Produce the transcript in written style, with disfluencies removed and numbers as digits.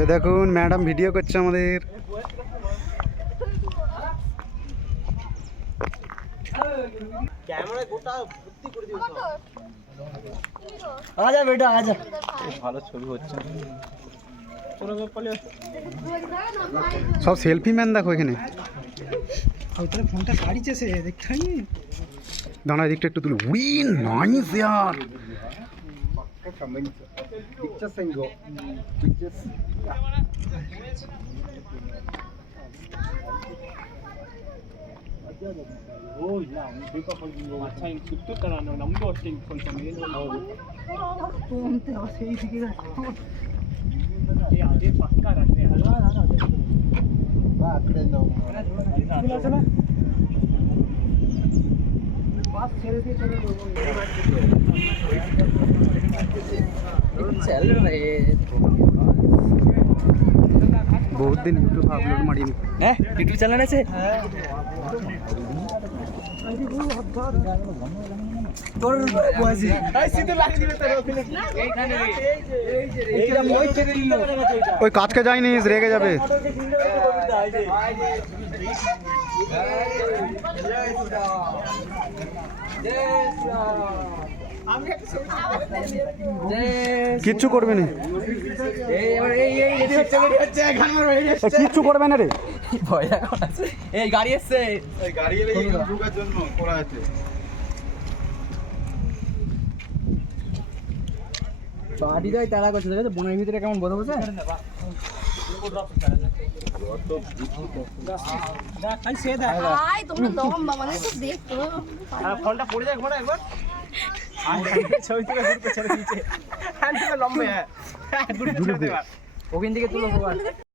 এই দেখুন madam video করছে আমাদের। আজা বেটা আজা, ভালো ছবি হচ্ছে। সব সেলফি ম্যান দেখো এখানে। ফোনটা ছাড়িছে সে, দেখতে পাইনি। দাঁড়া এদিকটা একটু তুলি। উই নাইস ইয়ার। बहुत दिन यूट्यूब अपलोड ಮಾಡಿನಿ। यूट्यूब चलाने से তোর বয়সী আই সিধে লাগি দিবে তোর ওখানে এইখানে এইটা মই ছেড়ে দিল। ওই কাজকে যায়নি, রেগে যাবে। কিচ্ছু করবে না, কিচ্ছু করবে না রে। এই গাড়ি এসছে, গাড়ি এলে ঢোকার জন্য করা আছে। পার্টি যাই তারা করছে, দেখো বনের ভিতরে কেমন বসে বসে। ফোনটা পড়ে যায় ঘোড়া একবার ছবি তুলে ঘুরতে ছেড়ে দিয়েছে। লম্বা ওখান থেকে তুলো